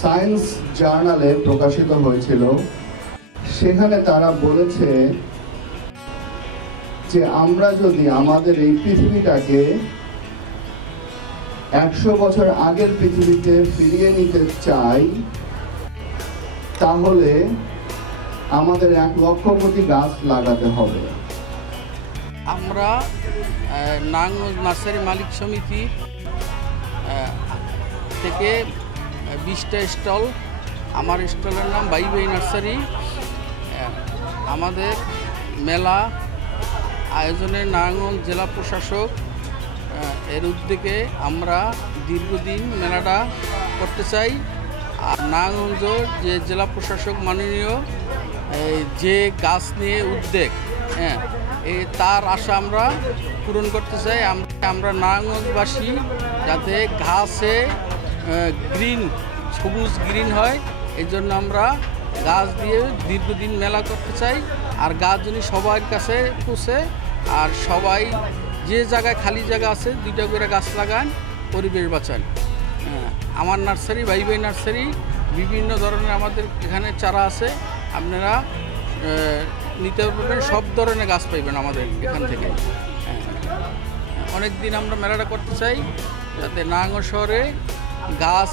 Science জার্নালে প্রকাশিত হয়েছিল। সেখানে তারা বলেছে যে আমরা যদি আমাদের এই পৃথিবীটাকে 100 বছর আগের পৃথিবীতে ফিরিয়ে নিতে চাই, তাহলে আমাদের 1 লক্ষ কোটি গাছ লাগাতে হবে। আমরা নারায়ণগঞ্জ নার্সারি মালিক সমিতি থেকে 20টা স্টল, আমার স্টলের নাম বাই বাই নার্সারি। আমাদের মেলা আয়োজনে নারায়ণগঞ্জ জেলা প্রশাসক এর উদ্যোগে আমরা দীর্ঘদিন মেলাটা করতে চাই। আর নারায়ণগঞ্জ যে জেলা প্রশাসক মাননীয় যে গাছ নিয়ে উদ্যোগ, তার আশা আমরা পূরণ করতে চাই। আমরা নারায়ণগঞ্জবাসী যাতে ঘাসে গ্রিন, সবুজ গ্রিন হয়, এই জন্য আমরা গাছ দিয়ে দীর্ঘদিন মেলা করতে চাই। আর গাছ যদি সবার কাছে পৌঁছে, আর সবাই যে জায়গায় খালি জায়গা আছে 2টা করে গাছ লাগান, পরিবেশ বাঁচান। আমার নার্সারি বাই বাই নার্সারি, বিভিন্ন ধরনের আমাদের এখানে চারা আছে, আপনারা নিতে পারবেন, সব ধরনের গাছ পাইবেন আমাদের এখান থেকে। অনেক দিন আমরা মেলাটা করতে চাই, যাতে নারায়ণগঞ্জ শহরে গাছ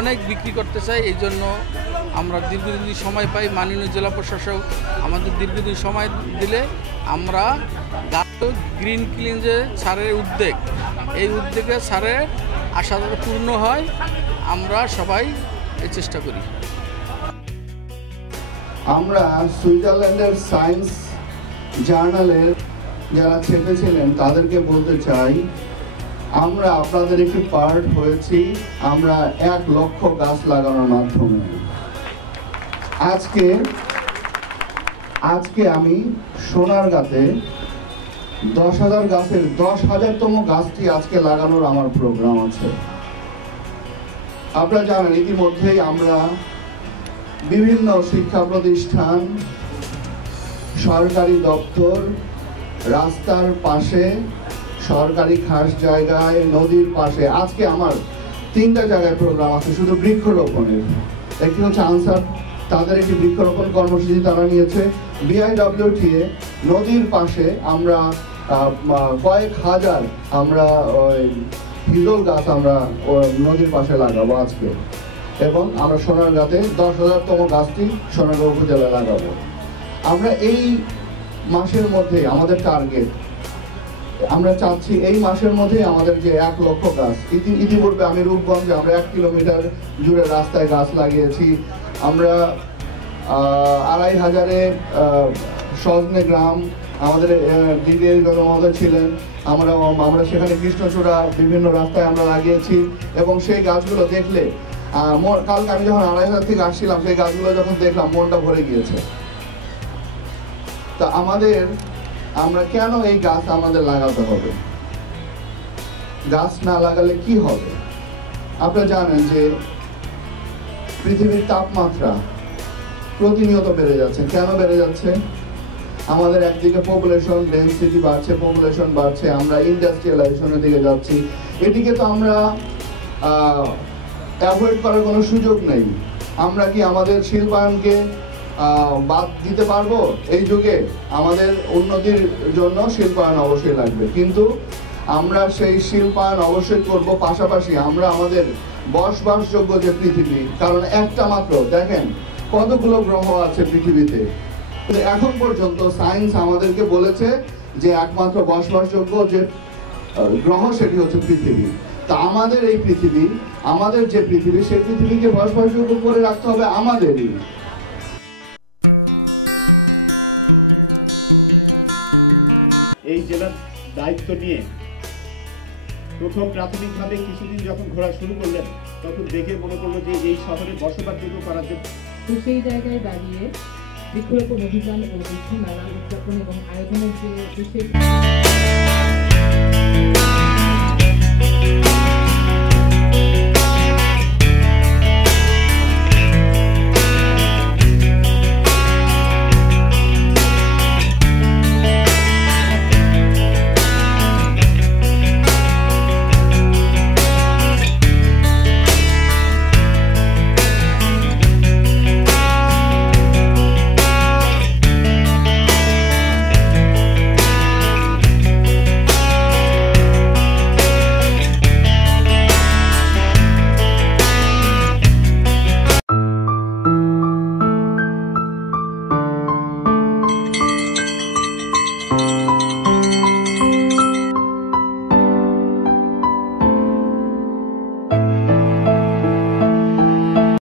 অনেক বিক্রি করতে চাই। এই জন্য আমরা দীর্ঘদিন সময় পাই, মাননীয় জেলা প্রশাসক আমাদের দীর্ঘদিন সময় দিলে আমরা গাছ গ্রিন ক্লিন যে সারের উদ্যোগ, এই উদ্যোগে সারের আশা পূর্ণ হয়, আমরা সবাই এই চেষ্টা করি। আমরা সুইজারল্যান্ডের সায়েন্স জার্নালের যারা ছেপেছিলেন তাদেরকে বলতে চাই, আমরা আপনাদের একটি পার্ট হয়েছি, আমরা 1 লক্ষ গাছ লাগানোর মাধ্যমে। আজকে আমি সোনারগাঁতে 10,000 গাছের 10,000তম গাছটি আজকে লাগানোর আমার প্রোগ্রাম আছে। আপনারা জানেন ইতিমধ্যেই আমরা বিভিন্ন শিক্ষা প্রতিষ্ঠান, সরকারি দপ্তর, রাস্তার পাশে, সরকারি খাস জায়গায়, নদীর পাশে, আজকে আমার 3টা জায়গায় প্রোগ্রাম আছে শুধু বৃক্ষরোপণের। একটি হচ্ছে আনসার, তাদের একটি বৃক্ষরোপণ কর্মসূচি তারা নিয়েছে। BIWTA নদীর পাশে আমরা কয়েক হাজার আমরা হিজল গাছ আমরা নদীর পাশে লাগাবো আজকে, এবং আমরা সোনারগাঁতে 10,000তম গাছটি সোনারগাঁ উপজেলায় লাগাবো। আমরা এই মাসের মধ্যে আমাদের টার্গেট, আমরা চাচ্ছি এই মাসের মধ্যে আমাদের যে 1 লক্ষ গাছ। ইতিপূর্বে আমি রূপগঞ্জে আমরা 1 কিলোমিটার জুড়ে রাস্তায় গাছ লাগিয়েছি। আমরা 2,500-এ সজনে গ্রাম, আমাদের ডিডিএল মহোদয় ছিলেন, আমরা সেখানে কৃষ্ণচূড়া বিভিন্ন রাস্তায় আমরা লাগিয়েছি। এবং সেই গাছগুলো দেখলে কালকে আমি যখন 2,500 থেকে আসছিলাম, সেই গাছগুলো যখন দেখলাম মনটা ভরে গিয়েছে। তা আমরা কেন এই গাছ আমাদের লাগাতে হবে? গাছ না লাগালে কি হবে? আপনারা জানেন যে পৃথিবীর তাপমাত্রা প্রতিনিয়ত বেড়ে যাচ্ছে। কেন বেড়ে যাচ্ছে? আমাদের একদিকে পপুলেশন ডেন্সিটি বাড়ছে, পপুলেশন বাড়ছে, আমরা ইন্ডাস্ট্রিয়ালাইজেশনের দিকে যাচ্ছি। এটিকে তো আমরা অ্যাভয়েড করার কোনো সুযোগ নেই। আমরা কি আমাদের শিল্পায়নকে বাদ দিতে পারবো? এই যুগে আমাদের উন্নতির জন্য শিল্পায়ন অবশ্যই লাগবে, কিন্তু আমরা সেই শিল্পায়ন অবশ্যই করব, পাশাপাশি আমরা আমাদের বসবাসযোগ্য যে পৃথিবী, কারণ একটা মাত্র, দেখেন কতগুলো গ্রহ আছে পৃথিবীতে, এখন পর্যন্ত সায়েন্স আমাদেরকে বলেছে যে একমাত্র বসবাসযোগ্য যে গ্রহ সেটি হচ্ছে পৃথিবী। তা আমাদের এই পৃথিবী, আমাদের যে পৃথিবী, সেই পৃথিবীকে বসবাসযোগ্য করে রাখতে হবে আমাদেরই। এই জেলার দায়িত্ব নিয়ে প্রথম প্রাথমিকভাবে কিছুদিন যখন ঘোরা শুরু করলেন, তখন দেখে মনে করলো যে এই শহরে বসবাসযোগ্য করার জন্য, তো সেই জায়গায় দাঁড়িয়ে বৃক্ষরোপণ অভিযান ও বৃক্ষ মেলা উদযাপন এবং আয়োজনের যে বিশেষ